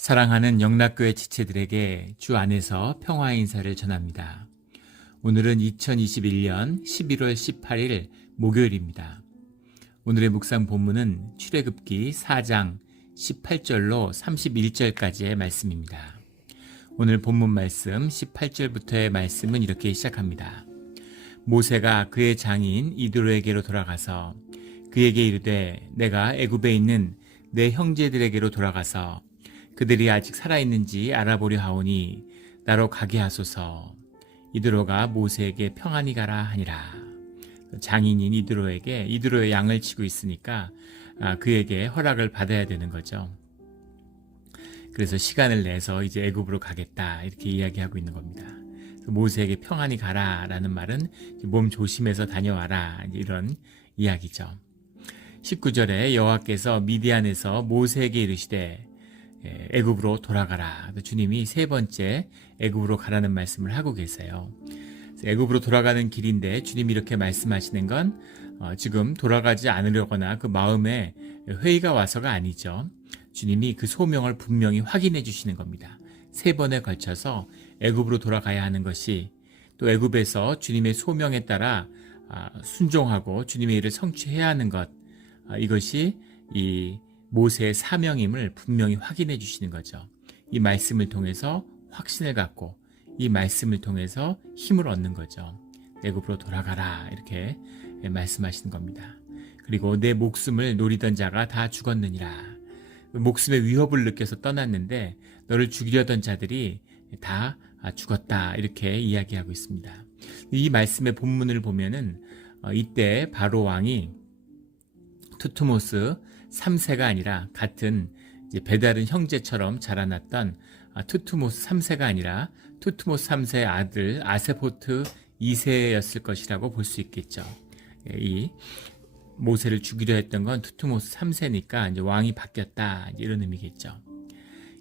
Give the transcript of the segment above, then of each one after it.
사랑하는 영락교회 지체들에게 주 안에서 평화의 인사를 전합니다. 오늘은 2021년 11월 18일 목요일입니다. 오늘의 묵상 본문은 출애굽기 4장 18절로 31절까지의 말씀입니다. 오늘 본문 말씀 18절부터의 말씀은 이렇게 시작합니다. 모세가 그의 장인 이드로에게로 돌아가서 그에게 이르되 내가 애굽에 있는 내 형제들에게로 돌아가서 그들이 아직 살아있는지 알아보려 하오니 나로 가게 하소서. 이드로가 모세에게 평안히 가라 하니라. 장인인 이드로의 양을 치고 있으니까 그에게 허락을 받아야 되는 거죠. 그래서 시간을 내서 이제 애굽으로 가겠다 이렇게 이야기하고 있는 겁니다. 모세에게 평안히 가라라는 말은 몸 조심해서 다녀와라 이런 이야기죠. 19절에 여호와께서 미디안에서 모세에게 이르시되 애굽으로 돌아가라. 주님이 세 번째 애굽으로 가라는 말씀을 하고 계세요. 애굽으로 돌아가는 길인데 주님이 이렇게 말씀하시는 건 지금 돌아가지 않으려거나 그 마음에 회의가 와서가 아니죠. 주님이 그 소명을 분명히 확인해 주시는 겁니다. 세 번에 걸쳐서 애굽으로 돌아가야 하는 것이 또 애굽에서 주님의 소명에 따라 순종하고 주님의 일을 성취해야 하는 것, 이것이 이 모세의 사명임을 분명히 확인해 주시는 거죠. 이 말씀을 통해서 확신을 갖고 이 말씀을 통해서 힘을 얻는 거죠. 애굽으로 돌아가라 이렇게 말씀하시는 겁니다. 그리고 내 목숨을 노리던 자가 다 죽었느니라. 목숨의 위협을 느껴서 떠났는데 너를 죽이려던 자들이 다 죽었다 이렇게 이야기하고 있습니다. 이 말씀의 본문을 보면은 이때 바로 왕이 투트모스 3세가 아니라 같은 이제 배다른 형제처럼 자라났던 투트모스 3세가 아니라 투트모스 3세의 아들 아세포트 2세였을 것이라고 볼 수 있겠죠. 이 모세를 죽이려 했던 건 투트모스 3세니까 이제 왕이 바뀌었다 이런 의미겠죠.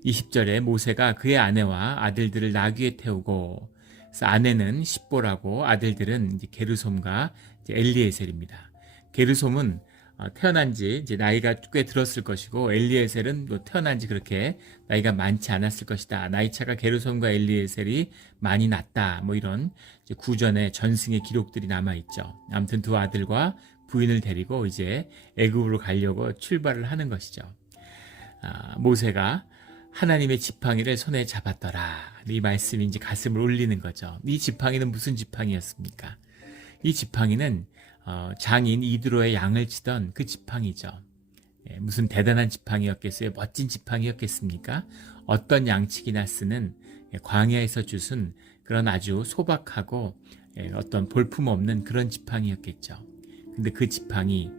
20절에 모세가 그의 아내와 아들들을 나귀에 태우고, 그래서 아내는 십보라고 아들들은 이제 게르솜과 이제 엘리에셀입니다. 게르솜은 태어난 지 이제 나이가 꽤 들었을 것이고 엘리에셀은 뭐 태어난 지 그렇게 나이가 많지 않았을 것이다. 나이차가 게르솜과 엘리에셀이 많이 났다. 뭐 이런 이제 구전의 전승의 기록들이 남아 있죠. 아무튼 두 아들과 부인을 데리고 이제 애굽으로 가려고 출발을 하는 것이죠. 모세가 하나님의 지팡이를 손에 잡았더라. 이 말씀이 이제 가슴을 울리는 거죠. 이 지팡이는 무슨 지팡이였습니까? 이 지팡이는 장인 이드로의 양을 치던 그 지팡이죠. 무슨 대단한 지팡이였겠어요? 멋진 지팡이였겠습니까? 어떤 양치기나 쓰는 광야에서 주순 그런 아주 소박하고 어떤 볼품없는 그런 지팡이였겠죠. 근데 그 지팡이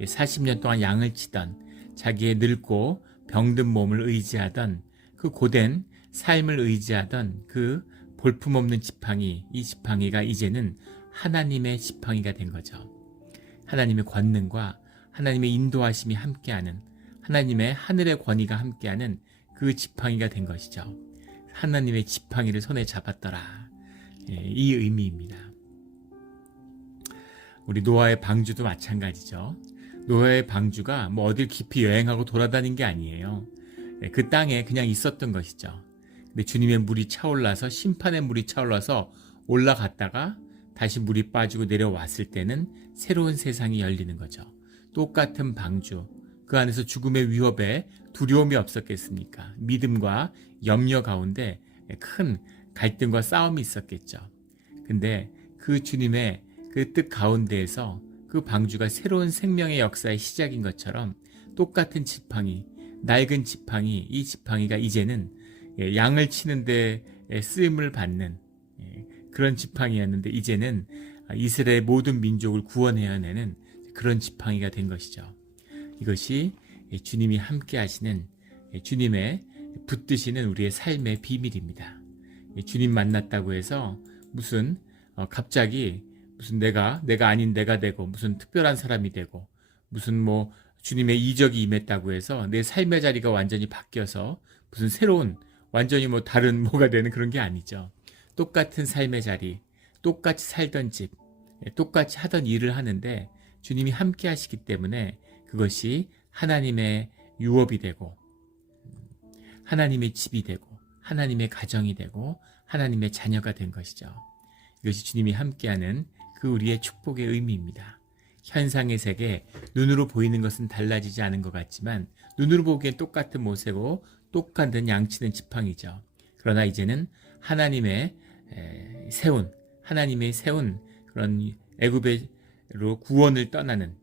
40년 동안 양을 치던 자기의 늙고 병든 몸을 의지하던 그 고된 삶을 의지하던 그 볼품없는 지팡이, 이 지팡이가 이제는 하나님의 지팡이가 된 거죠. 하나님의 권능과 하나님의 인도하심이 함께하는, 하나님의 하늘의 권위가 함께하는 그 지팡이가 된 것이죠. 하나님의 지팡이를 손에 잡았더라. 이 의미입니다. 우리 노아의 방주도 마찬가지죠. 노아의 방주가 뭐 어딜 깊이 여행하고 돌아다닌 게 아니에요. 그 땅에 그냥 있었던 것이죠. 근데 주님의 물이 차올라서, 심판의 물이 차올라서 올라갔다가 다시 물이 빠지고 내려왔을 때는 새로운 세상이 열리는 거죠. 똑같은 방주, 그 안에서 죽음의 위협에 두려움이 없었겠습니까? 믿음과 염려 가운데 큰 갈등과 싸움이 있었겠죠. 근데 그 주님의 그 뜻 가운데에서 그 방주가 새로운 생명의 역사의 시작인 것처럼 똑같은 지팡이, 낡은 지팡이, 이 지팡이가 이제는 양을 치는 데 쓰임을 받는 그런 지팡이였는데 이제는 이스라엘 모든 민족을 구원해내는 그런 지팡이가 된 것이죠. 이것이 주님이 함께 하시는, 주님의 붙드시는 우리의 삶의 비밀입니다. 주님 만났다고 해서 무슨 갑자기 무슨 내가 아닌 내가 되고 무슨 특별한 사람이 되고 무슨 뭐 주님의 이적이 임했다고 해서 내 삶의 자리가 완전히 바뀌어서 무슨 새로운 완전히 뭐 다른 뭐가 되는 그런 게 아니죠. 똑같은 삶의 자리, 똑같이 살던 집, 똑같이 하던 일을 하는데 주님이 함께 하시기 때문에 그것이 하나님의 유업이 되고 하나님의 집이 되고 하나님의 가정이 되고 하나님의 자녀가 된 것이죠. 이것이 주님이 함께하는 그 우리의 축복의 의미입니다. 현상의 세계, 눈으로 보이는 것은 달라지지 않은 것 같지만 눈으로 보기엔 똑같은 모세고 똑같은 양치는 지팡이죠. 그러나 이제는 하나님의 세운 그런 애굽으로 구원을 떠나는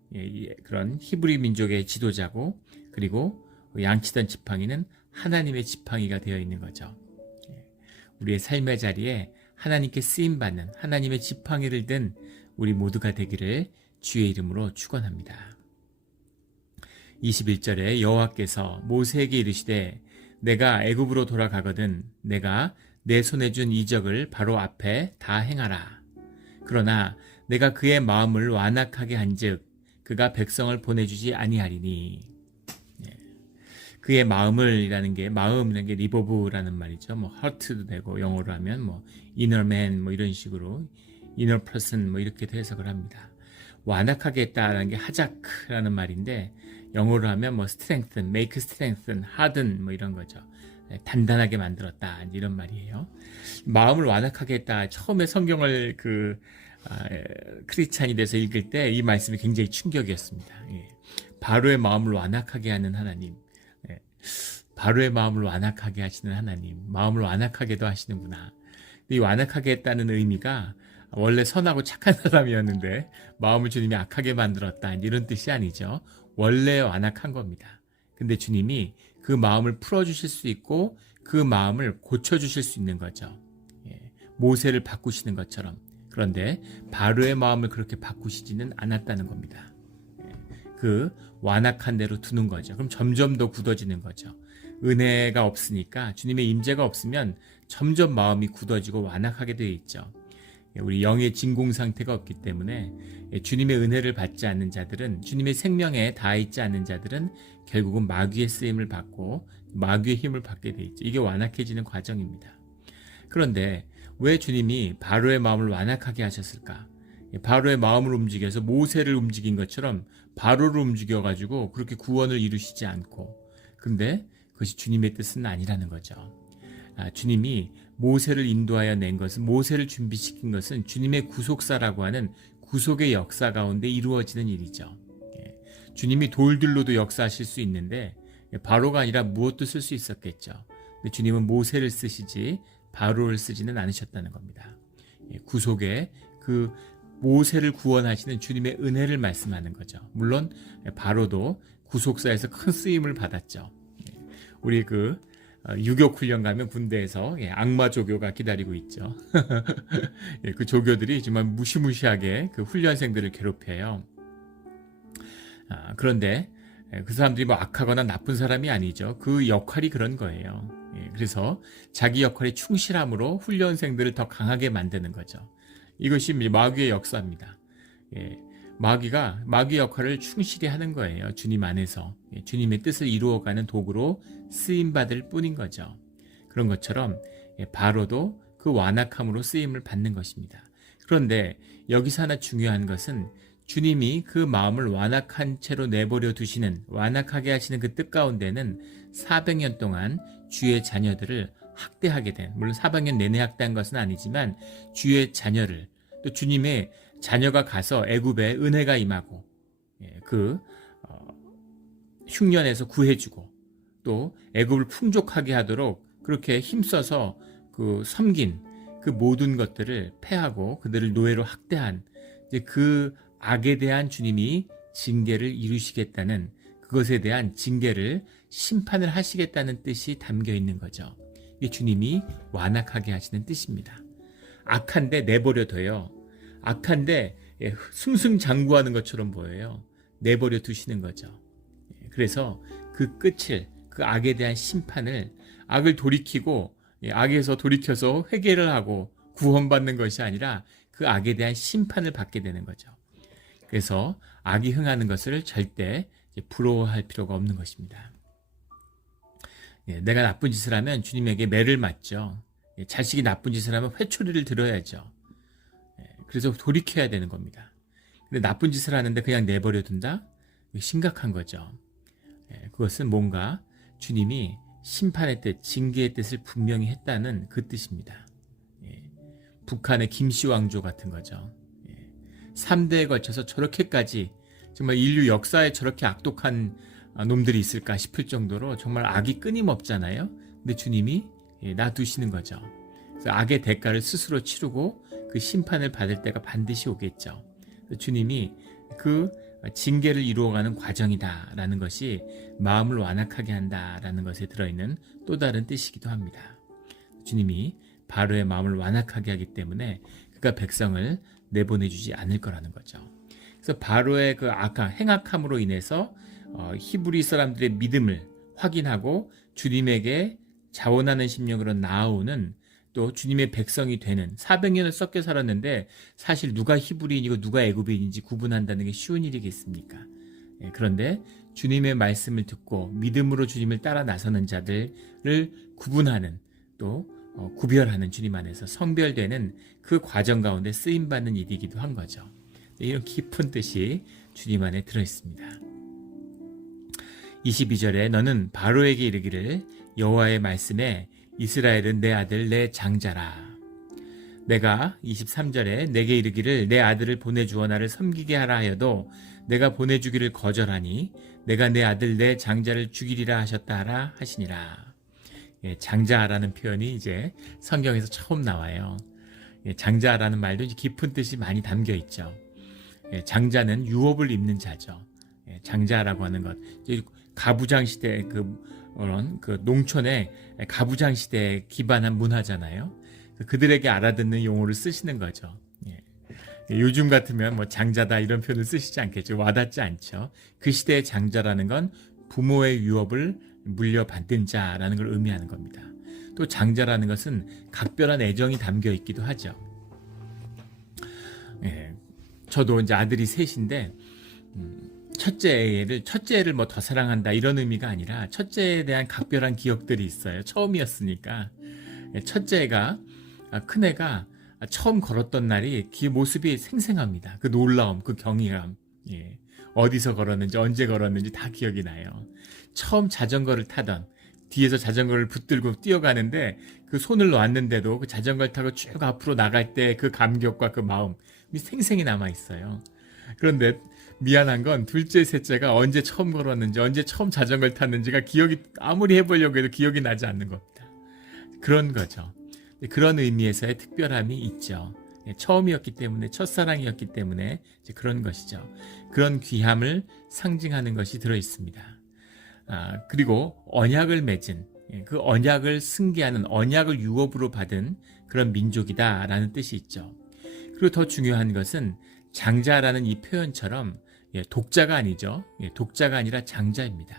그런 히브리 민족의 지도자고, 그리고 양치던 지팡이는 하나님의 지팡이가 되어 있는 거죠. 우리의 삶의 자리에 하나님께 쓰임받는 하나님의 지팡이를 든 우리 모두가 되기를 주의 이름으로 축원합니다. 21절에 여호와께서 모세에게 이르시되 내가 애굽으로 돌아가거든 내가 내 손에 준 이적을 바로 앞에 다 행하라. 그러나 내가 그의 마음을 완악하게 한즉 그가 백성을 보내주지 아니하리니. 그의 마음을이라는 게, 마음이라는 게 리버브라는 말이죠. 뭐 heart도 되고, 영어로 하면 뭐 inner man 뭐 이런 식으로 inner person 뭐 이렇게 해석을 합니다. 완악하게 했다라는 게 하자크라는 말인데, 영어로 하면 뭐 strengthen, make strengthen, harden 뭐 이런 거죠. 단단하게 만들었다 이런 말이에요. 마음을 완악하게 했다. 처음에 성경을 크리스찬이 돼서 읽을 때 이 말씀이 굉장히 충격이었습니다. 바로의 마음을 완악하게 하는 하나님, 바로의 마음을 완악하게 하시는 하나님, 마음을 완악하게도 하시는구나. 이 완악하게 했다는 의미가 원래 선하고 착한 사람이었는데 마음을 주님이 악하게 만들었다 이런 뜻이 아니죠. 원래 완악한 겁니다. 근데 주님이 그 마음을 풀어주실 수 있고 그 마음을 고쳐주실 수 있는 거죠. 모세를 바꾸시는 것처럼. 그런데 바로의 마음을 그렇게 바꾸시지는 않았다는 겁니다. 그 완악한 대로 두는 거죠. 그럼 점점 더 굳어지는 거죠. 은혜가 없으니까, 주님의 임재가 없으면 점점 마음이 굳어지고 완악하게 되어 있죠. 우리 영의 진공 상태가 없기 때문에 주님의 은혜를 받지 않는 자들은, 주님의 생명에 닿아 있지 않는 자들은 결국은 마귀의 쓰임을 받고 마귀의 힘을 받게 되어 있죠. 이게 완악해지는 과정입니다. 그런데 왜 주님이 바로의 마음을 완악하게 하셨을까? 바로의 마음을 움직여서 모세를 움직인 것처럼 바로를 움직여가지고 그렇게 구원을 이루시지 않고, 근데 그것이 주님의 뜻은 아니라는 거죠. 주님이 모세를 인도하여 낸 것은, 모세를 준비시킨 것은 주님의 구속사라고 하는 구속의 역사 가운데 이루어지는 일이죠. 주님이 돌들로도 역사하실 수 있는데 바로가 아니라 무엇도 쓸 수 있었겠죠. 근데 주님은 모세를 쓰시지 바로를 쓰지는 않으셨다는 겁니다. 구속의 그 모세를 구원하시는 주님의 은혜를 말씀하는 거죠. 물론 바로도 구속사에서 큰 쓰임을 받았죠. 우리 유교 훈련 가면 군대에서 악마 조교가 기다리고 있죠. 그 조교들이 정말 무시무시하게 그 훈련생들을 괴롭혀요. 그런데 그 사람들이 뭐 악하거나 나쁜 사람이 아니죠. 그 역할이 그런 거예요. 그래서 자기 역할에 충실함으로 훈련생들을 더 강하게 만드는 거죠. 이것이 마귀의 역사입니다. 마귀의 역할을 충실히 하는 거예요. 주님 안에서 주님의 뜻을 이루어가는 도구로 쓰임받을 뿐인 거죠. 그런 것처럼 바로도 그 완악함으로 쓰임을 받는 것입니다. 그런데 여기서 하나 중요한 것은, 주님이 그 마음을 완악한 채로 내버려 두시는, 완악하게 하시는 그 뜻 가운데는 400년 동안 주의 자녀들을 학대하게 된, 물론 400년 내내 학대한 것은 아니지만 주의 자녀를, 또 주님의 자녀가 가서 애굽에 은혜가 임하고 흉년에서 구해주고 또 애굽을 풍족하게 하도록 그렇게 힘써서 섬긴 그 모든 것들을 패하고 그들을 노예로 학대한 그 악에 대한 주님이 징계를 이루시겠다는, 그것에 대한 징계를, 심판을 하시겠다는 뜻이 담겨 있는 거죠. 이게 주님이 완악하게 하시는 뜻입니다. 악한데 내버려둬요. 악한데 승승장구하는 것처럼 보여요. 내버려 두시는 거죠. 그래서 그 끝을, 그 악에 대한 심판을, 악을 돌이키고 악에서 돌이켜서 회개를 하고 구원받는 것이 아니라 그 악에 대한 심판을 받게 되는 거죠. 그래서 악이 흥하는 것을 절대 부러워할 필요가 없는 것입니다. 내가 나쁜 짓을 하면 주님에게 매를 맞죠. 자식이 나쁜 짓을 하면 회초리를 들어야죠. 그래서 돌이켜야 되는 겁니다. 근데 나쁜 짓을 하는데 그냥 내버려 둔다? 심각한 거죠. 그것은 뭔가 주님이 심판의 뜻, 징계의 뜻을 분명히 했다는 그 뜻입니다. 예. 북한의 김씨 왕조 같은 거죠. 예. 3대에 걸쳐서 저렇게까지 정말 인류 역사에 저렇게 악독한 놈들이 있을까 싶을 정도로 정말 악이 끊임없잖아요. 근데 주님이 놔두시는 거죠. 그래서 악의 대가를 스스로 치르고 그 심판을 받을 때가 반드시 오겠죠. 주님이 그 징계를 이루어가는 과정이다라는 것이 마음을 완악하게 한다라는 것에 들어있는 또 다른 뜻이기도 합니다. 주님이 바로의 마음을 완악하게 하기 때문에 그가 백성을 내보내주지 않을 거라는 거죠. 그래서 바로의 그 행악함으로 인해서 히브리 사람들의 믿음을 확인하고 주님에게 자원하는 심령으로 나아오는 또 주님의 백성이 되는 400년을 섞여 살았는데 사실 누가 히브리인이고 누가 애굽인인지 구분한다는 게 쉬운 일이겠습니까? 그런데 주님의 말씀을 듣고 믿음으로 주님을 따라 나서는 자들을 구분하는 또 구별하는 주님 안에서 성별되는 그 과정 가운데 쓰임받는 일이기도 한 거죠. 이런 깊은 뜻이 주님 안에 들어있습니다. 22절에 너는 바로에게 이르기를 여호와의 말씀에 이스라엘은 내 아들 내 장자라. 내가 23절에 내게 이르기를 내 아들을 보내주어 나를 섬기게 하라 하여도 내가 보내주기를 거절하니 내가 내 아들 내 장자를 죽이리라 하셨다 하라 하시니라. 장자라는 표현이 이제 성경에서 처음 나와요. 장자라는 말도 이제 깊은 뜻이 많이 담겨 있죠. 장자는 유업을 입는 자죠. 장자라고 하는 것, 가부장 시대 그런 농촌의 가부장 시대에 기반한 문화잖아요. 그들에게 알아듣는 용어를 쓰시는 거죠. 요즘 같으면 뭐 장자다 이런 표현을 쓰시지 않겠죠. 와닿지 않죠. 그 시대의 장자라는 건 부모의 유업을 물려받는 자라는 걸 의미하는 겁니다. 또 장자라는 것은 각별한 애정이 담겨 있기도 하죠. 저도 이제 아들이 셋인데 첫째를 뭐 더 사랑한다 이런 의미가 아니라 첫째에 대한 각별한 기억들이 있어요. 처음이었으니까. 첫째가 큰애가 처음 걸었던 날이 그 모습이 생생합니다. 그 놀라움, 그 경이감, 어디서 걸었는지 언제 걸었는지 다 기억이 나요. 처음 자전거를 타던 뒤에서 자전거를 붙들고 뛰어가는데 그 손을 놨는데도 그 자전거를 타고 쭉 앞으로 나갈 때 그 감격과 그 마음이 생생히 남아 있어요. 그런데 미안한 건 둘째, 셋째가 언제 처음 걸었는지 언제 처음 자전거를 탔는지가 기억이 아무리 해보려고 해도 기억이 나지 않는 겁니다. 그런 거죠. 그런 의미에서의 특별함이 있죠. 처음이었기 때문에 첫사랑이었기 때문에 이제 그런 것이죠. 그런 귀함을 상징하는 것이 들어있습니다. 그리고 언약을 맺은 그 언약을 승계하는 언약을 유업으로 받은 그런 민족이다라는 뜻이 있죠. 그리고 더 중요한 것은 장자라는 이 표현처럼 독자가 아니죠. 독자가 아니라 장자입니다.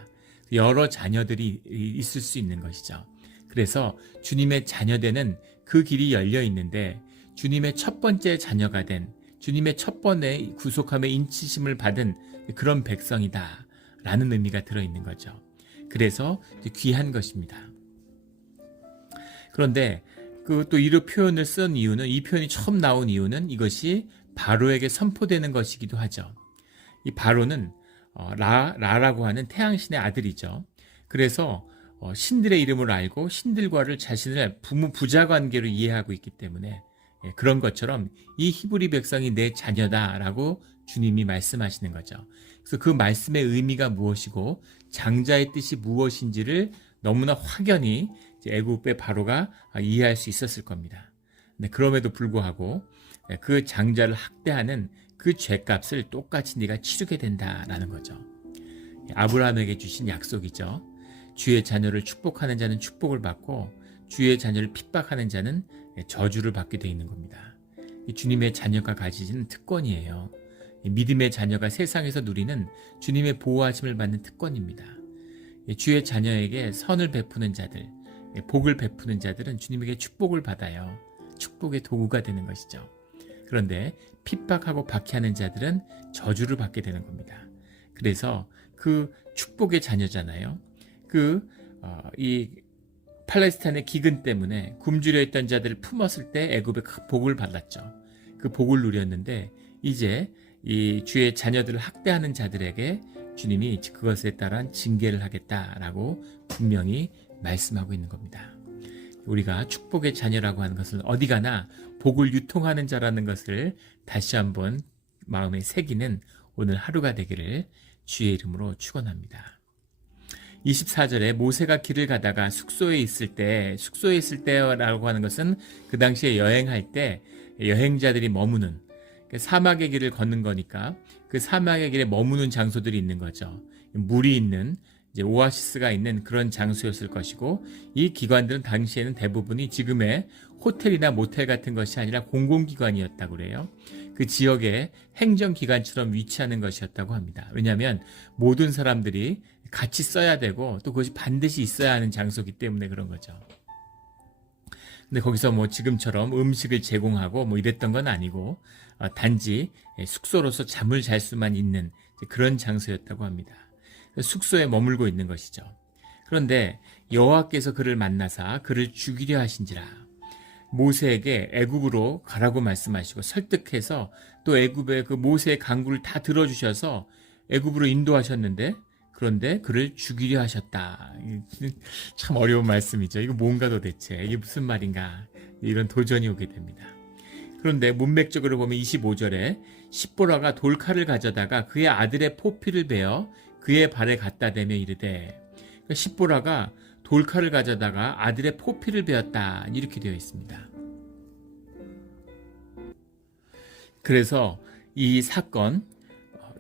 여러 자녀들이 있을 수 있는 것이죠. 그래서 주님의 자녀되는 그 길이 열려 있는데 주님의 첫 번째 자녀가 된 주님의 첫 번의 구속함의 인치심을 받은 그런 백성이다 라는 의미가 들어있는 거죠. 그래서 귀한 것입니다. 그런데 그 또 이런 표현을 쓴 이유는 이 표현이 처음 나온 이유는 이것이 바로에게 선포되는 것이기도 하죠. 이 바로는 라라고 하는 태양신의 아들이죠. 그래서 신들의 이름을 알고 신들과를 자신을 부자 관계로 이해하고 있기 때문에 그런 것처럼 이 히브리 백성이 내 자녀다라고 주님이 말씀하시는 거죠. 그래서 그 말씀의 의미가 무엇이고 장자의 뜻이 무엇인지를 너무나 확연히 애굽의 바로가 이해할 수 있었을 겁니다. 근데 그럼에도 불구하고 그 장자를 학대하는 그 죄값을 똑같이 네가 치르게 된다라는 거죠. 아브라함에게 주신 약속이죠. 주의 자녀를 축복하는 자는 축복을 받고 주의 자녀를 핍박하는 자는 저주를 받게 되어 있는 겁니다. 주님의 자녀가 가지는 특권이에요. 믿음의 자녀가 세상에서 누리는 주님의 보호하심을 받는 특권입니다. 주의 자녀에게 선을 베푸는 자들, 복을 베푸는 자들은 주님에게 축복을 받아요. 축복의 도구가 되는 것이죠. 그런데 핍박하고 박해하는 자들은 저주를 받게 되는 겁니다. 그래서 그 축복의 자녀잖아요. 이 팔레스타인의 기근 때문에 굶주려 있던 자들을 품었을 때 애굽의 복을 받았죠. 그 복을 누렸는데 이제 이 주의 자녀들을 학대하는 자들에게 주님이 그것에 따른 징계를 하겠다라고 분명히 말씀하고 있는 겁니다. 우리가 축복의 자녀라고 하는 것은 어디 가나 복을 유통하는 자라는 것을 다시 한번 마음에 새기는 오늘 하루가 되기를 주의 이름으로 축원합니다. 24절에 모세가 길을 가다가 숙소에 있을 때라고 하는 것은 그 당시에 여행할 때 여행자들이 머무는 사막의 길을 걷는 거니까 그 사막의 길에 머무는 장소들이 있는 거죠. 물이 있는 이제 오아시스가 있는 그런 장소였을 것이고, 이 기관들은 당시에는 대부분이 지금의 호텔이나 모텔 같은 것이 아니라 공공기관이었다고 그래요. 그 지역의 행정기관처럼 위치하는 것이었다고 합니다. 왜냐하면 모든 사람들이 같이 써야 되고 또 그것이 반드시 있어야 하는 장소이기 때문에 그런 거죠. 근데 거기서 뭐 지금처럼 음식을 제공하고 뭐 이랬던 건 아니고 단지 숙소로서 잠을 잘 수만 있는 그런 장소였다고 합니다. 숙소에 머물고 있는 것이죠. 그런데 여호와께서 그를 만나사 그를 죽이려 하신지라. 모세에게 애굽으로 가라고 말씀하시고 설득해서 또 애굽의 그 모세의 간구를 다 들어주셔서 애굽으로 인도하셨는데, 그런데 그를 죽이려 하셨다. 참 어려운 말씀이죠. 이거 뭔가 도대체 이게 무슨 말인가, 이런 도전이 오게 됩니다. 그런데 문맥적으로 보면 25절에 십보라가 돌칼을 가져다가 그의 아들의 포피를 베어 그의 발에 갖다 대며 이르되, 그러니까 십보라가 돌칼을 가져다가 아들의 포피를 베었다, 이렇게 되어 있습니다. 그래서 이 사건,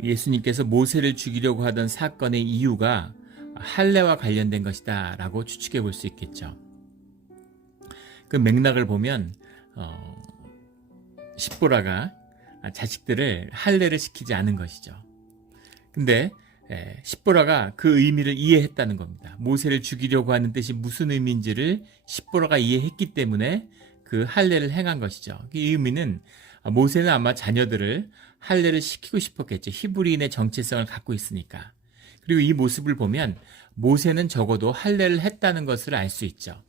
예수님께서 모세를 죽이려고 하던 사건의 이유가 할례와 관련된 것이다 라고 추측해 볼 수 있겠죠. 그 맥락을 보면 십보라가 자식들을 할례를 시키지 않은 것이죠. 근데 십보라가 그 의미를 이해했다는 겁니다. 모세를 죽이려고 하는 뜻이 무슨 의미인지를 십보라가 이해했기 때문에 그 할례를 행한 것이죠. 이 의미는 모세는 아마 자녀들을 할례를 시키고 싶었겠죠. 히브리인의 정체성을 갖고 있으니까. 그리고 이 모습을 보면 모세는 적어도 할례를 했다는 것을 알 수 있죠.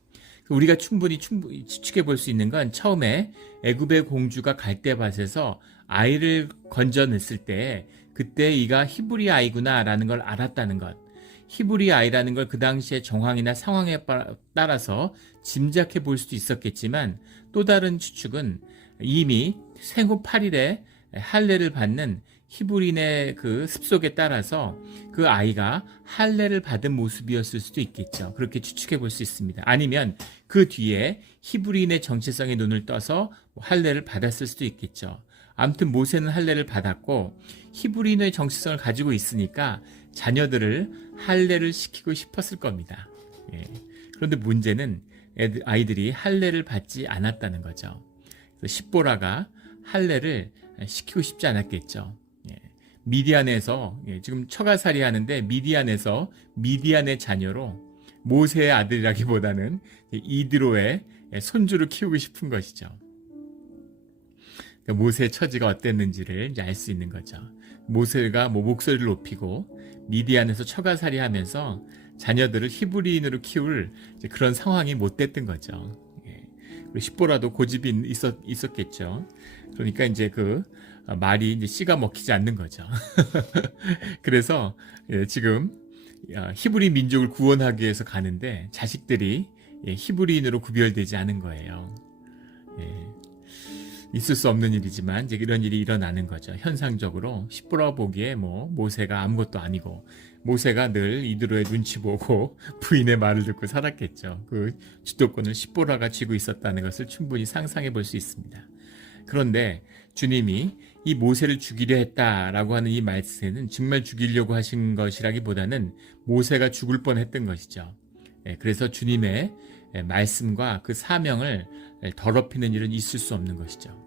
우리가 충분히 추측해 볼 수 있는 건, 처음에 애굽의 공주가 갈대밭에서 아이를 건져냈을 때 그때 이가 히브리 아이구나 라는 걸 알았다는 것. 히브리 아이라는 걸 그 당시의 정황이나 상황에 따라서 짐작해 볼 수도 있었겠지만, 또 다른 추측은 이미 생후 8일에 할례를 받는 히브리인의 그 습속에 따라서 그 아이가 할례를 받은 모습이었을 수도 있겠죠. 그렇게 추측해 볼 수 있습니다. 아니면 그 뒤에 히브리인의 정체성에 눈을 떠서 할례를 받았을 수도 있겠죠. 아무튼 모세는 할례를 받았고 히브리인의 정체성을 가지고 있으니까 자녀들을 할례를 시키고 싶었을 겁니다. 그런데 문제는 아이들이 할례를 받지 않았다는 거죠. 십보라가 할례를 시키고 싶지 않았겠죠. 미디안에서 지금 처가살이 하는데 미디안에서 미디안의 자녀로 모세의 아들이라기보다는 이드로의 손주를 키우고 싶은 것이죠. 모세의 처지가 어땠는지를 이제 알 수 있는 거죠. 모세가 목소리를 높이고 미디안에서 처가살이 하면서 자녀들을 히브리인으로 키울 그런 상황이 못 됐던 거죠. 십보라도 고집이 있었겠죠. 그러니까 이제 그 말이 이제 씨가 먹히지 않는 거죠. 그래서 지금 히브리 민족을 구원하기 위해서 가는데 자식들이 히브리인으로 구별되지 않은 거예요. 있을 수 없는 일이지만 이제 이런 일이 일어나는 거죠. 현상적으로 십보라 보기에 뭐 모세가 아무것도 아니고, 모세가 늘 이드로의 눈치 보고 부인의 말을 듣고 살았겠죠. 그 주도권을 십보라가 쥐고 있었다는 것을 충분히 상상해 볼 수 있습니다. 그런데 주님이 이 모세를 죽이려 했다라고 하는 이 말씀에는 정말 죽이려고 하신 것이라기보다는 모세가 죽을 뻔했던 것이죠. 그래서 주님의 말씀과 그 사명을 더럽히는 일은 있을 수 없는 것이죠.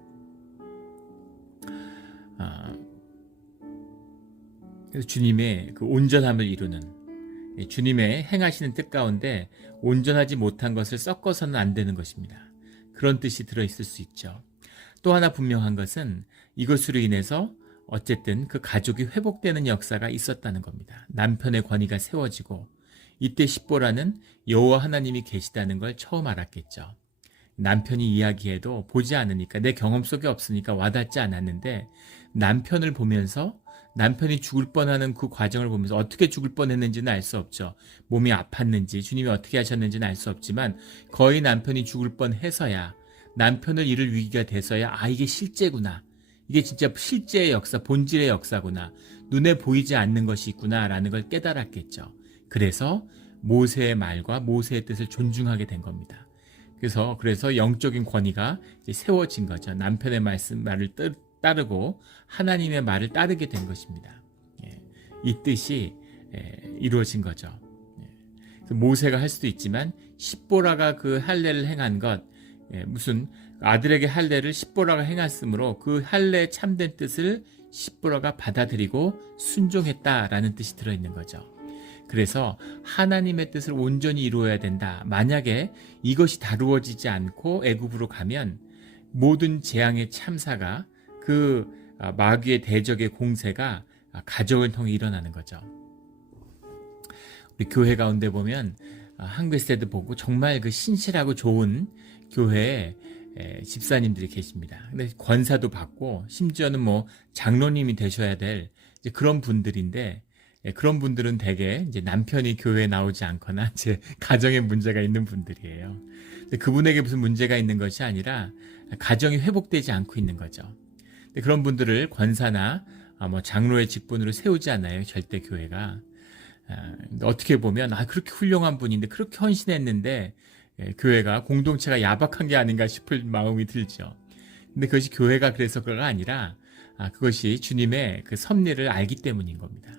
그래서 주님의 그 온전함을 이루는, 주님의 행하시는 뜻 가운데 온전하지 못한 것을 섞어서는 안 되는 것입니다. 그런 뜻이 들어있을 수 있죠. 또 하나 분명한 것은 이것으로 인해서 어쨌든 그 가족이 회복되는 역사가 있었다는 겁니다. 남편의 권위가 세워지고, 이때 십보라는 여호와 하나님이 계시다는 걸 처음 알았겠죠. 남편이 이야기해도 보지 않으니까, 내 경험 속에 없으니까 와닿지 않았는데, 남편을 보면서 남편이 죽을 뻔하는 그 과정을 보면서 어떻게 죽을 뻔했는지는 알 수 없죠. 몸이 아팠는지 주님이 어떻게 하셨는지는 알 수 없지만 거의 남편이 죽을 뻔해서야 남편을 잃을 위기가 돼서야 이게 실제구나. 이게 진짜 실제의 역사, 본질의 역사구나. 눈에 보이지 않는 것이 있구나라는 걸 깨달았겠죠. 그래서 모세의 말과 모세의 뜻을 존중하게 된 겁니다. 그래서 영적인 권위가 이제 세워진 거죠. 남편의 말을 따르고 하나님의 말을 따르게 된 것입니다. 이 뜻이 이루어진 거죠. 모세가 할 수도 있지만 십보라가 그 할례를 행한 것, 무슨 아들에게 할례를 십보라가 행했으므로 그 할례의 참된 뜻을 십보라가 받아들이고 순종했다라는 뜻이 들어있는 거죠. 그래서 하나님의 뜻을 온전히 이루어야 된다. 만약에 이것이 다루어지지 않고 애굽으로 가면 모든 재앙의 참사가 그 마귀의 대적의 공세가 가정을 통해 일어나는 거죠. 우리 교회 가운데 보면 한국의 세대 보고 정말 그 신실하고 좋은 교회에 집사님들이 계십니다. 근데 권사도 받고 심지어는 뭐 장로님이 되셔야 될 이제 그런 분들인데 그런 분들은 대개 이제 남편이 교회에 나오지 않거나 이제 가정에 문제가 있는 분들이에요. 근데 그분에게 무슨 문제가 있는 것이 아니라 가정이 회복되지 않고 있는 거죠. 근데 그런 분들을 권사나 뭐 장로의 직분으로 세우지 않아요. 절대 교회가. 어떻게 보면 그렇게 훌륭한 분인데 그렇게 헌신했는데 교회가 공동체가 야박한 게 아닌가 싶을 마음이 들죠. 근데 그것이 교회가 그래서 그가 아니라 그것이 주님의 그 섭리를 알기 때문인 겁니다.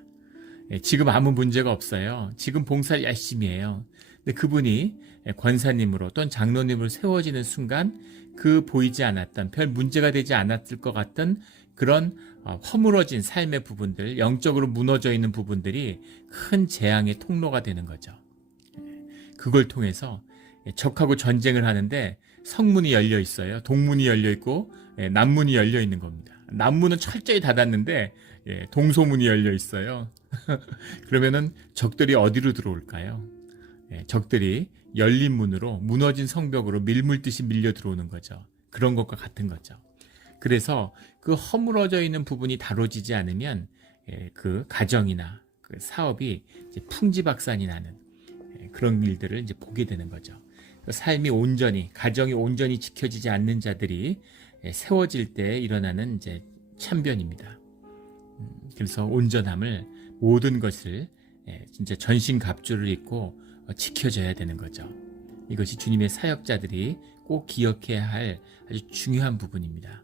지금 아무 문제가 없어요. 지금 봉사를 열심히 해요. 근데 그분이 권사님으로 또는 장로님으로 세워지는 순간 그 보이지 않았던 별 문제가 되지 않았을 것 같던 그런 허물어진 삶의 부분들, 영적으로 무너져 있는 부분들이 큰 재앙의 통로가 되는 거죠. 그걸 통해서 적하고 전쟁을 하는데 성문이 열려 있어요. 동문이 열려 있고 남문이 열려 있는 겁니다. 남문은 철저히 닫았는데 동소문이 열려 있어요. 그러면은 적들이 어디로 들어올까요? 적들이 열린 문으로 무너진 성벽으로 밀물듯이 밀려 들어오는 거죠. 그런 것과 같은 거죠. 그래서 그 허물어져 있는 부분이 다뤄지지 않으면 그 가정이나 그 사업이 이제 풍지박산이 나는 그런 일들을 이제 보게 되는 거죠. 삶이 온전히, 가정이 온전히 지켜지지 않는 자들이 세워질 때 일어나는 이제 참변입니다. 그래서 온전함을 모든 것을 진짜 전신갑주를 입고 지켜져야 되는 거죠. 이것이 주님의 사역자들이 꼭 기억해야 할 아주 중요한 부분입니다.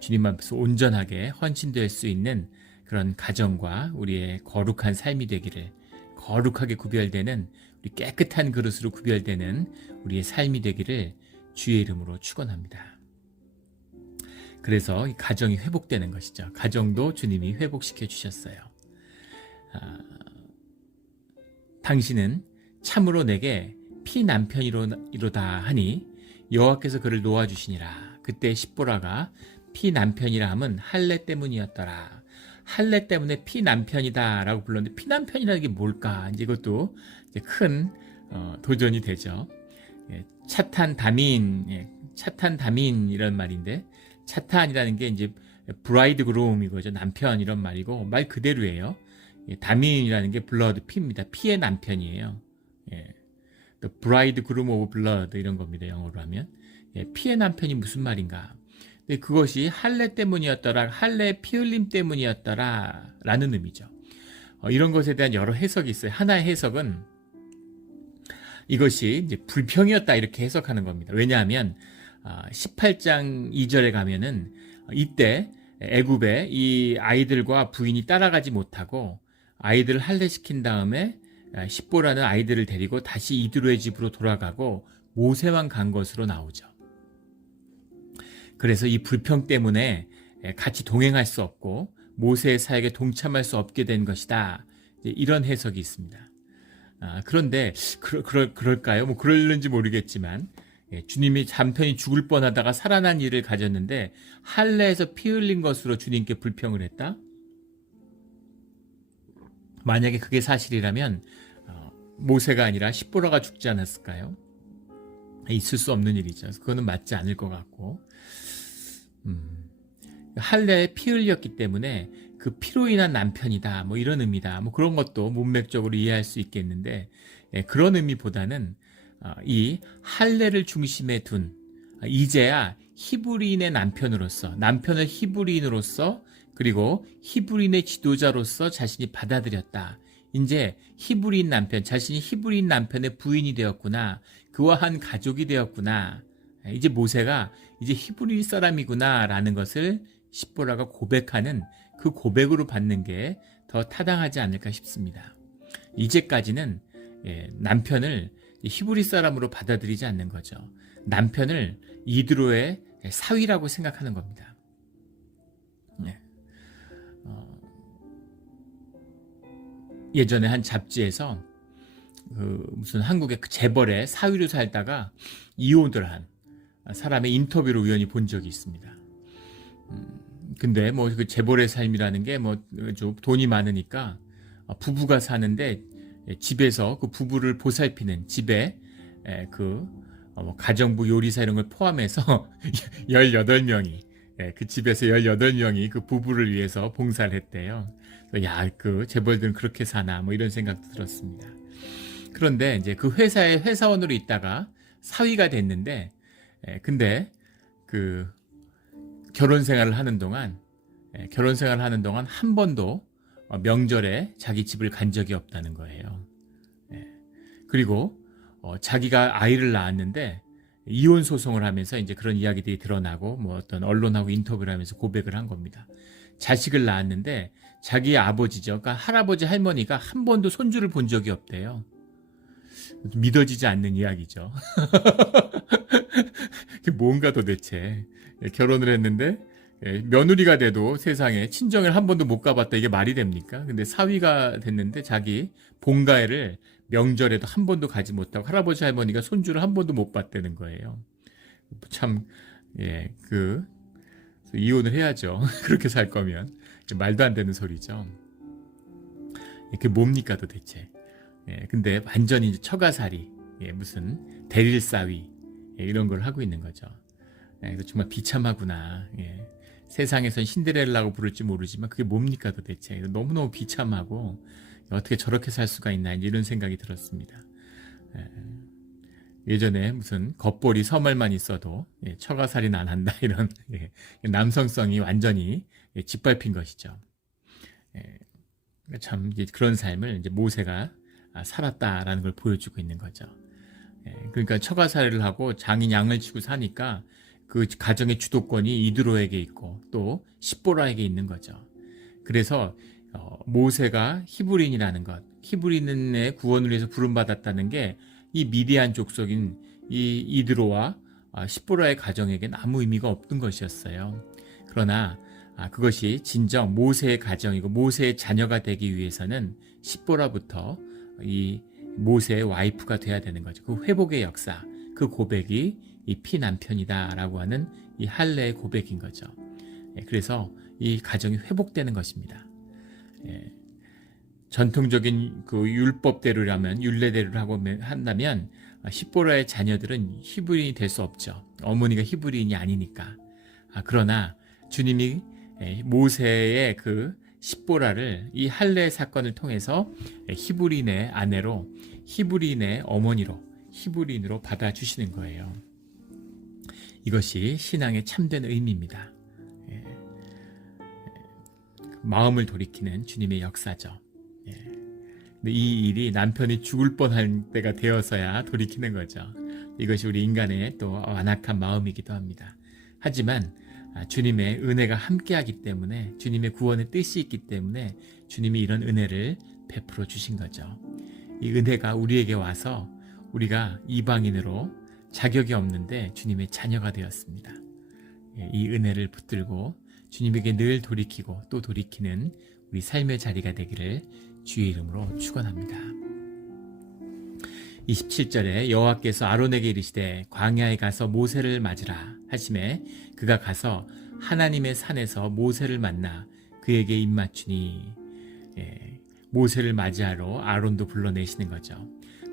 주님 앞에서 온전하게 헌신될 수 있는 그런 가정과 우리의 거룩한 삶이 되기를, 거룩하게 구별되는 우리 깨끗한 그릇으로 구별되는 우리의 삶이 되기를 주의 이름으로 축원합니다. 그래서 이 가정이 회복되는 것이죠. 가정도 주님이 회복시켜 주셨어요. 당신은 참으로 내게 피남편이로다 하니 여호와께서 그를 놓아주시니라. 그때 십보라가 피남편이라 함은 할례 때문이었더라. 할례 때문에 피남편이다 라고 불렀는데 피남편이라는 게 뭘까? 이제 이것도 이제 큰 도전이 되죠. 차탄 다민 이런 말인데, 차탄이라는 게 이제 브라이드 그룸 이거죠. 남편 이런 말이고 말 그대로예요. 다민이라는 게 블러드, 피입니다. 피의 남편이에요. 브라이드 그룸 오브 블러드 이런 겁니다. 영어로 하면. 피의 남편이 무슨 말인가? 그것이 할례 때문이었더라, 할례 피 흘림 때문이었더라 라는 의미죠. 이런 것에 대한 여러 해석이 있어요. 하나의 해석은 이것이 이제 불평이었다 이렇게 해석하는 겁니다. 왜냐하면 18장 2절에 가면은 이때 애굽에 이 아이들과 부인이 따라가지 못하고 아이들을 할례시킨 다음에 십보라는 아이들을 데리고 다시 이드로의 집으로 돌아가고 모세만 간 것으로 나오죠. 그래서 이 불평 때문에 같이 동행할 수 없고 모세의 사역에 동참할 수 없게 된 것이다. 이런 해석이 있습니다. 그런데 그럴까요? 뭐 그럴는지 모르겠지만 주님이 남편이 죽을 뻔하다가 살아난 일을 가졌는데 할례에서 피 흘린 것으로 주님께 불평을 했다? 만약에 그게 사실이라면 모세가 아니라 십보라가 죽지 않았을까요? 있을 수 없는 일이죠. 그거는 맞지 않을 것 같고 할례에 피 흘렸기 때문에 그 피로 인한 남편이다. 뭐 이런 의미다. 뭐 그런 것도 문맥적으로 이해할 수 있겠는데 그런 의미보다는 이 할례를 중심에 둔 이제야 히브리인의 남편으로서 남편을 히브리인으로서 그리고 히브리인의 지도자로서 자신이 받아들였다. 이제 히브리인 남편, 자신이 히브리인 남편의 부인이 되었구나. 그와 한 가족이 되었구나. 이제 모세가 이제 히브리 사람이구나라는 것을 십보라가 고백하는 그 고백으로 받는 게 더 타당하지 않을까 싶습니다. 이제까지는 남편을 히브리 사람으로 받아들이지 않는 거죠. 남편을 이드로의 사위라고 생각하는 겁니다. 예전에 한 잡지에서 무슨 한국의 재벌의 사위로 살다가 이혼을 한 사람의 인터뷰를 우연히 본 적이 있습니다. 근데 뭐 그 재벌의 삶이라는 게 뭐 좀 돈이 많으니까 부부가 사는데 집에서 그 부부를 보살피는 집에 가정부 요리사 이런 걸 포함해서 18명이 그 집에서 18명이 그 부부를 위해서 봉사를 했대요. 야, 그 재벌들은 그렇게 사나 뭐 이런 생각도 들었습니다. 그런데 이제 그 회사의 회사원으로 있다가 사위가 됐는데 근데 그 결혼 생활을 하는 동안 한 번도 명절에 자기 집을 간 적이 없다는 거예요. 그리고 자기가 아이를 낳았는데 이혼 소송을 하면서 이제 그런 이야기들이 드러나고 뭐 어떤 언론하고 인터뷰를 하면서 고백을 한 겁니다. 자식을 낳았는데 자기 아버지죠. 그러니까 할아버지 할머니가 한 번도 손주를 본 적이 없대요. 믿어지지 않는 이야기죠. 그게 뭔가 도대체. 결혼을 했는데 며느리가 돼도 세상에 친정을 한 번도 못 가봤다. 이게 말이 됩니까? 근데 사위가 됐는데 자기 본가에를 명절에도 한 번도 가지 못하고 할아버지 할머니가 손주를 한 번도 못 봤다는 거예요. 참 이혼을 해야죠. 그렇게 살 거면. 말도 안 되는 소리죠. 그게 뭡니까 도대체. 근데 완전히 처가살이, 무슨 대릴사위, 이런 걸 하고 있는 거죠. 정말 비참하구나. 세상에선 신데렐라고 부를지 모르지만 그게 뭡니까 도대체. 너무너무 비참하고 어떻게 저렇게 살 수가 있나 이런 생각이 들었습니다. 예전에 무슨 겉보리 서멀만 있어도 처가살인 안 한다 이런 남성성이 완전히 짓밟힌 것이죠. 참 그런 삶을 이제 모세가 살았다라는 걸 보여주고 있는 거죠. 그러니까 처가살이를 하고 장인 양을 치고 사니까 그 가정의 주도권이 이드로에게 있고 또 십보라에게 있는 거죠. 그래서 모세가 히브리인이라는 것, 히브리인의 구원을 위해서 부름받았다는 게 이 미디안 족속인 이 이드로와 십보라의 가정에겐 아무 의미가 없던 것이었어요. 그러나 그것이 진정 모세의 가정이고 모세의 자녀가 되기 위해서는 십보라부터 이 모세의 와이프가 돼야 되는 거죠. 그 회복의 역사, 그 고백이 이 피남편이다라고 하는 이 할례의 고백인 거죠. 그래서 이 가정이 회복되는 것입니다. 전통적인 그 율법대로라면 율례대로 하고 한다면 십보라의 자녀들은 히브리인이 될 수 없죠. 어머니가 히브리인이 아니니까. 그러나 주님이 모세의 그 십보라를 이 할례 사건을 통해서 히브리인의 아내로, 히브리인의 어머니로, 히브리인으로 받아주시는 거예요. 이것이 신앙의 참된 의미입니다. 마음을 돌이키는 주님의 역사죠. 근데 이 일이 남편이 죽을 뻔할 때가 되어서야 돌이키는 거죠. 이것이 우리 인간의 또 완악한 마음이기도 합니다. 하지만 주님의 은혜가 함께하기 때문에 주님의 구원의 뜻이 있기 때문에 주님이 이런 은혜를 베풀어 주신 거죠. 이 은혜가 우리에게 와서 우리가 이방인으로 자격이 없는데 주님의 자녀가 되었습니다. 이 은혜를 붙들고 주님에게 늘 돌이키고 또 돌이키는 우리 삶의 자리가 되기를 주의 이름으로 축원합니다. 27절에 여호와께서 아론에게 이르시되 광야에 가서 모세를 맞으라 하시매 그가 가서 하나님의 산에서 모세를 만나 그에게 입맞추니 모세를 맞이하러 아론도 불러내시는 거죠.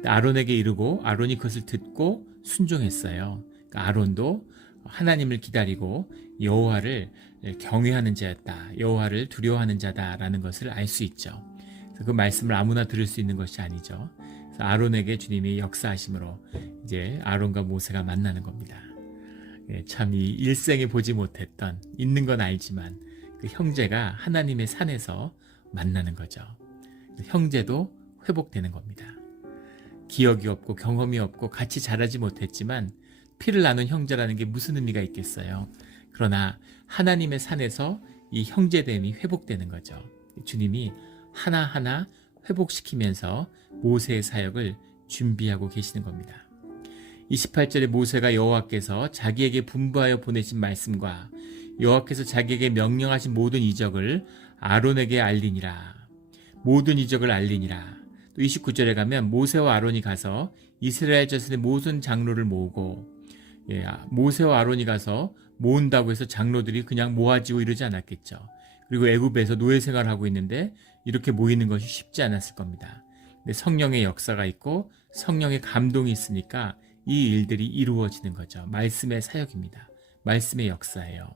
아론에게 이르고 아론이 그것을 듣고 순종했어요. 그러니까 아론도 하나님을 기다리고 여호와를 경외하는 자였다. 여호와를 두려워하는 자다라는 것을 알 수 있죠. 그 말씀을 아무나 들을 수 있는 것이 아니죠. 그래서 아론에게 주님이 역사하심으로 이제 아론과 모세가 만나는 겁니다. 참 이 일생에 보지 못했던, 있는 건 알지만 그 형제가 하나님의 산에서 만나는 거죠. 형제도 회복되는 겁니다. 기억이 없고 경험이 없고 같이 자라지 못했지만 피를 나눈 형제라는 게 무슨 의미가 있겠어요. 그러나 하나님의 산에서 이 형제됨이 회복되는 거죠. 주님이 하나하나 회복시키면서 모세의 사역을 준비하고 계시는 겁니다. 28절에 모세가 여호와께서 자기에게 분부하여 보내신 말씀과 여호와께서 자기에게 명령하신 모든 이적을 아론에게 알리니라. 모든 이적을 알리니라. 또 29절에 가면 모세와 아론이 가서 이스라엘 자손의 모든 장로를 모으고, 모세와 아론이 가서 모은다고 해서 장로들이 그냥 모아지고 이러지 않았겠죠. 그리고 애굽에서 노예 생활을 하고 있는데 이렇게 모이는 것이 쉽지 않았을 겁니다. 근데 성령의 역사가 있고 성령의 감동이 있으니까 이 일들이 이루어지는 거죠. 말씀의 사역입니다. 말씀의 역사예요.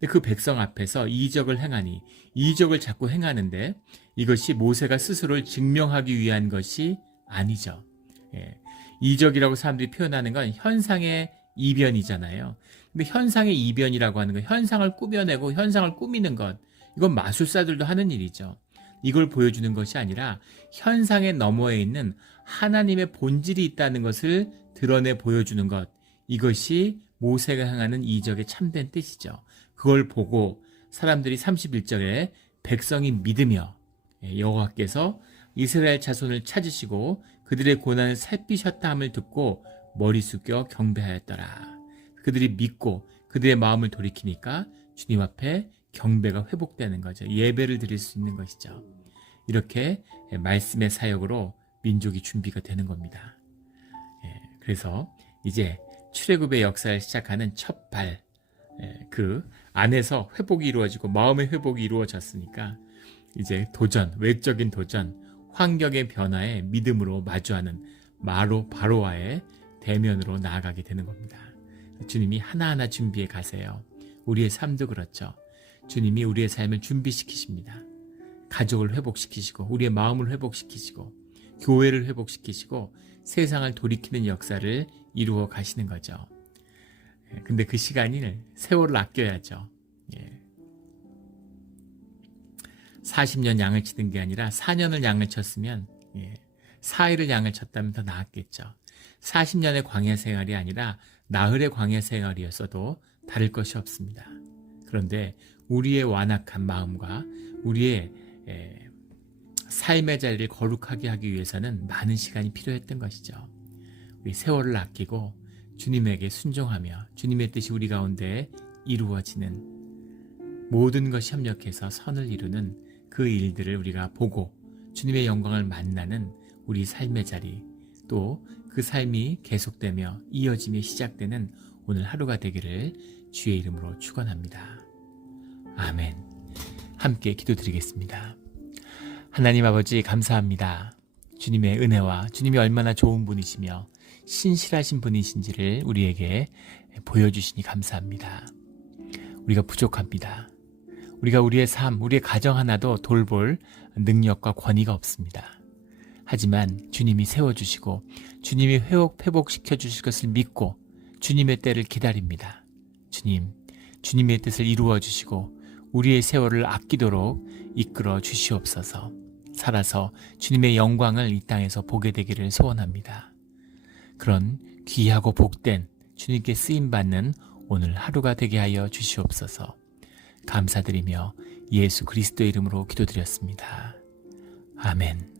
근데 그 백성 앞에서 이적을 행하니, 이적을 자꾸 행하는데 이것이 모세가 스스로를 증명하기 위한 것이 아니죠. 이적이라고 사람들이 표현하는 건 현상의 이변이잖아요. 근데 현상의 이변이라고 하는 건 현상을 꾸며내고 현상을 꾸미는 것, 이건 마술사들도 하는 일이죠. 이걸 보여주는 것이 아니라 현상의 너머에 있는 하나님의 본질이 있다는 것을 드러내 보여주는 것, 이것이 모세가 행하는 이적의 참된 뜻이죠. 그걸 보고 사람들이 31절에 백성이 믿으며 여호와께서 이스라엘 자손을 찾으시고 그들의 고난을 살피셨다 함을 듣고 머리 숙여 경배하였더라. 그들이 믿고 그들의 마음을 돌이키니까 주님 앞에 경배가 회복되는 거죠. 예배를 드릴 수 있는 것이죠. 이렇게 말씀의 사역으로 민족이 준비가 되는 겁니다. 그래서 이제 출애굽의 역사를 시작하는 첫 발, 그 안에서 회복이 이루어지고 마음의 회복이 이루어졌으니까 이제 도전, 외적인 도전, 환경의 변화에 믿음으로 마주하는 바로와의 대면으로 나아가게 되는 겁니다. 주님이 하나하나 준비해 가세요. 우리의 삶도 그렇죠. 주님이 우리의 삶을 준비시키십니다. 가족을 회복시키시고 우리의 마음을 회복시키시고 교회를 회복시키시고 세상을 돌이키는 역사를 이루어 가시는 거죠. 근데 그 시간을, 세월을 아껴야죠. 40년 양을 치는 게 아니라 4년을 양을 쳤으면, 4일을 양을 쳤다면 더 나았겠죠. 40년의 광야 생활이 아니라 나흘의 광야 생활이었어도 다를 것이 없습니다. 그런데 우리의 완악한 마음과 우리의 삶의 자리를 거룩하게 하기 위해서는 많은 시간이 필요했던 것이죠. 우리 세월을 아끼고 주님에게 순종하며 주님의 뜻이 우리 가운데 이루어지는, 모든 것이 협력해서 선을 이루는 그 일들을 우리가 보고 주님의 영광을 만나는 우리 삶의 자리, 또 그 삶이 계속되며 이어지며 시작되는 오늘 하루가 되기를 주의 이름으로 축원합니다. 아멘. 함께 기도드리겠습니다. 하나님 아버지, 감사합니다. 주님의 은혜와 주님이 얼마나 좋은 분이시며 신실하신 분이신지를 우리에게 보여주시니 감사합니다. 우리가 부족합니다. 우리가 우리의 삶, 우리의 가정 하나도 돌볼 능력과 권위가 없습니다. 하지만 주님이 세워주시고 주님이 회복시켜 주실 것을 믿고 주님의 때를 기다립니다. 주님, 주님의 뜻을 이루어 주시고 우리의 세월을 아끼도록 이끌어 주시옵소서. 살아서 주님의 영광을 이 땅에서 보게 되기를 소원합니다. 그런 귀하고 복된 주님께 쓰임받는 오늘 하루가 되게 하여 주시옵소서. 감사드리며 예수 그리스도의 이름으로 기도드렸습니다. 아멘.